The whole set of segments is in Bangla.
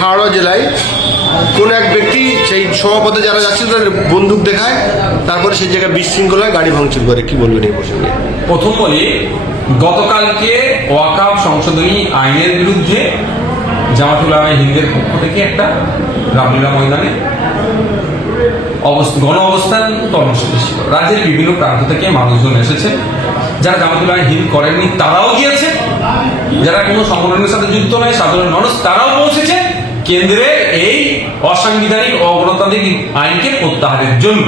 হাওড়া জেলায় কোন এক ব্যক্তি সেই সভাপতি যারা যাচ্ছে তাদের বন্দুক দেখায়, তারপরে সেই জায়গায় বিশৃঙ্খলায় গাড়ি ভাঙচুর করে। কি বলবেন এই প্রসঙ্গে? প্রথম বলি, গতকালকে ওয়াকাব সংশোধনী আইনের বিরুদ্ধে জামাতুল হিন্দের পক্ষ থেকে একটা রামলীলা ময়দানে গণ অবস্থান কর্মসূচি ছিল রাজ্যের বিভিন্ন প্রান্ত থেকে মানুষজন এসেছে। যারা জামাতুল আলম হিন্দ করেননি, তারাও গিয়েছে। যারা কোনো সংগঠনের সাথে যুক্ত নয়, সাধারণ মানুষ, তারাও পৌঁছেছে। কেন্দ্রের এই অসাংবিধানিক অগণতান্ত্রিক আইনকে প্রত্যাহারের জন্য।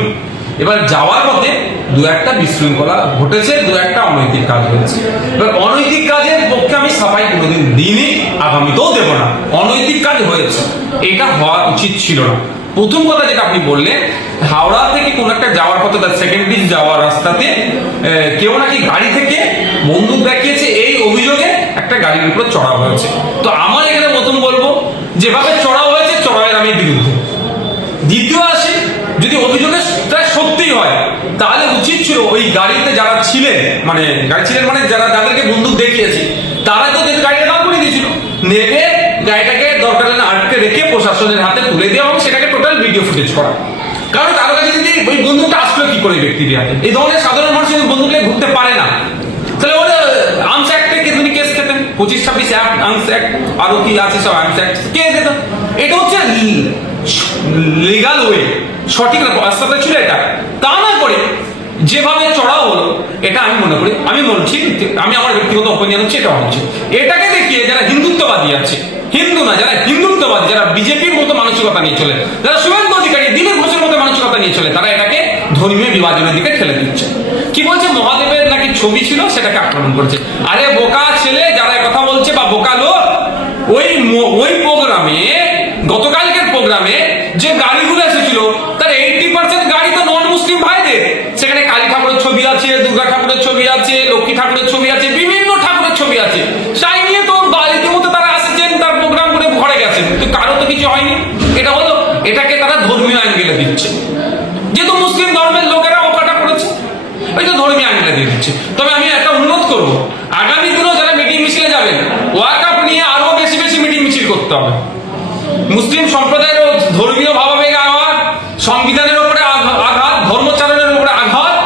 এবার যাওয়ার পথে দু একটা বিশৃঙ্খলা ঘটেছে, দু একটা অনৈতিক কাজ হয়েছে এবার অনৈতিক কাজের পক্ষে আমি সাফাই কোনোদিন দিনই আগামীতেও দেব না। অনৈতিক কাজ হয়েছে, এটা হওয়া উচিত ছিল না। প্রথম কথা যেটা আপনি বললেন, হাওড়া থেকে কোন একটা যাওয়ার পথে, তার সেকেন্ড ব্রিজ যাওয়ার রাস্তাতে কেউ নাকি গাড়ি থেকে বন্দুক দেখিয়েছে, এই অভিযোগে একটা গাড়ির উপর চড়া হয়েছে। তো আমার এখানে প্রথম বলব যেভাবে চড়া হয়েছে চড়াইয়ের আমি বিরুদ্ধে। দ্বিতীয় আসে, যদি অভিযোগটা সত্যি হয়, তাহলে উচিত ছিল ওই গাড়িতে যারা ছিলেন মানে গাড়ি ছিলেন মানে যারা যাদেরকে বন্দুক দেখিয়েছে, তারা তো গাড়িটা দাম করে দিয়েছিল। নেবে, গাড়িটাকে দরকার আটকে রেখে প্রশাসনের হাতে তুলে দেওয়া এবং সেটাকে টোটাল ভিডিও ফুটেজ করা। কারণ কারও কাছে যদি ওই বন্দুকটা আসলো কি করে ব্যক্তির হাতে? এই ধরনের সাধারণ মানুষ বন্দুক নিয়ে ঘুরতে পারে না তাহলে ওরা আর্মস অ্যাক্ট থেকে তিনি কেস খেতেন পঁচিশ, ছাব্বিশ আর্মস অ্যাক্ট আরও কি আছে সব কেস দিত এটা হচ্ছে লিগাল ওয়ে সঠিক ছিল এটা। তা না করে যেভাবে চড়া হলো, এটা আমি মনে করি, আমি বলছি, আমি আমার ব্যক্তিগত হচ্ছে, এটা হচ্ছে এটাকে দেখিয়ে যারা হিন্দুত্ববাদী আছে, হিন্দু না, যারা হিন্দুত্ববাদী, যারা বিজেপির মতো মানসিকতা নিয়ে চলে, যারা শুভেন্দু অধিকারী, দিলীপ ঘোষের মতো মানসিকতা নিয়ে চলে, তারা এটাকে ধর্মীয় বিভাজনের দিকে ঠেলে দিচ্ছে। কি বলছে, মহাদেবের নাকি ছবি ছিল? সেটাকে আক্রমণ করছে। আরে বোকা ছেলে, যারা বলছে বা বোকা লোক ওই ওই প্রোগ্রামে, গতকালকের প্রোগ্রামে যে গাড়িগুলো এসেছিল, তার এইটি পার্সেন্ট গাড়ি তো নন মুসলিম ভাইদের। সেখানে কালী ঠাকুরের ছবি আছে, দুর্গা ঠাকুরের ছবি আছে, লক্ষ্মী ঠাকুরের ছবি আছে, বিভিন্ন ঠাকুরের ছবি আছে। সেই নিয়ে তো রীতিমতো তারা আসেছেন তার প্রোগ্রাম করে ঘরে গেছেন। তো কারও তো কিছু হয়নি। এটা হলো, এটাকে তারা ধর্মীয় অ্যাঙ্গেলে দিচ্ছে। যেহেতু মুসলিম ধর্মের লোকেরা ওকাটা করেছে, ওই তো ধর্মীয় আইনটা দিয়ে দিচ্ছে। তবে আমি একটা অনুরোধ করব, আগামী মিছিলে যাবেন ওয়াকাপ নিয়ে আরও বেশি বেশি মিটিং মিছিল করতে হবে। মুসলিম সম্প্রদায়ের ধর্মীয় ভাবাবেগ আঘাত, সংবিধানের উপরে আঘাত ধর্মচারণের উপরে আঘাত,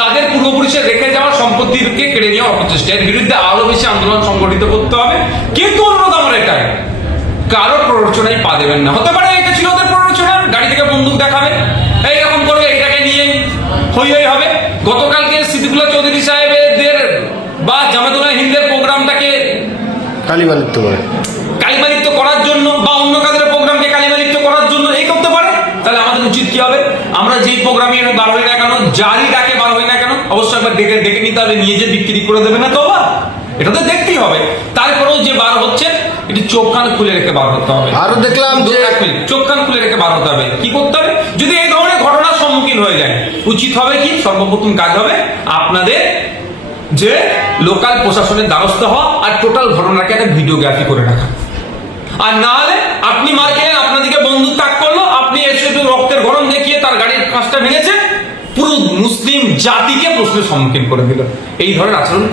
তাদের পূর্বপুরুষের রেখে যাওয়া সম্পত্তিকে কেড়ে নেওয়া অপচেষ্টা। বিরুদ্ধে আরও বেশি আন্দোলন সংগঠিত করতে হবে। কিন্তু অনুরোধ আমার এটাই কারও প্ররোচনায় পা দেবেন না। হতে পারে এটা ছিল ওদের প্ররোচনা, গাড়ি থেকে বন্দুক দেখাবে। এইরকম করবে, এটাকে নিয়ে হই হই হবে। গতকালকে সিদ্দিকুল্লাহ চৌধুরী সাহেবের বা জামাতুল্লাহ হিন্দের প্রোগ্রামটাকে কালীবালিত্ব করে। কালিমালিপ্ত করার জন্য বা অন্য কাজের প্রোগ্রামকে কালিমালিপ্ত করার জন্য এই করতে পারে? তাহলে আমাদের উচিত কি হবে? আমরা যেই প্রোগ্রামে বার হই না কেন যারই ডাকে বার হই না কেন অবশ্যই একবার ডেকে ডেকে নিতে হবে নিয়ে যে বিক্রি করে দেবে না তো এটা তো দেখতেই হবে। তারপরেও যে বার হচ্ছে একটু চোখ কান খুলে রেখে বার হতে হবে। আরও দেখলাম যে এক মিনিট, চোখ কান খুলে রেখে বার হতে হবে। কি করতে হবে? যদি এই ধরনের ঘটনার সম্মুখীন হয়ে যায় উচিত হবে কি? সর্বপ্রথম কাজ হবে আপনাদের যে লোকাল প্রশাসনের দ্বারস্থ হওয়া আর টোটাল ঘটনাকে একটা ভিডিওগ্রাফি করে রাখা। আর না হলে আপনি মার্কে আপনাদিকে বন্দুক তাক করল, আপনি এসে রক্তের গরম দেখিয়ে তার গাড়ির কাঁচটা ভেঙেছে পুরো মুসলিম জাতিকে প্রশ্নের সম্মুখীন করে দিল। এই ধরনের আচরণ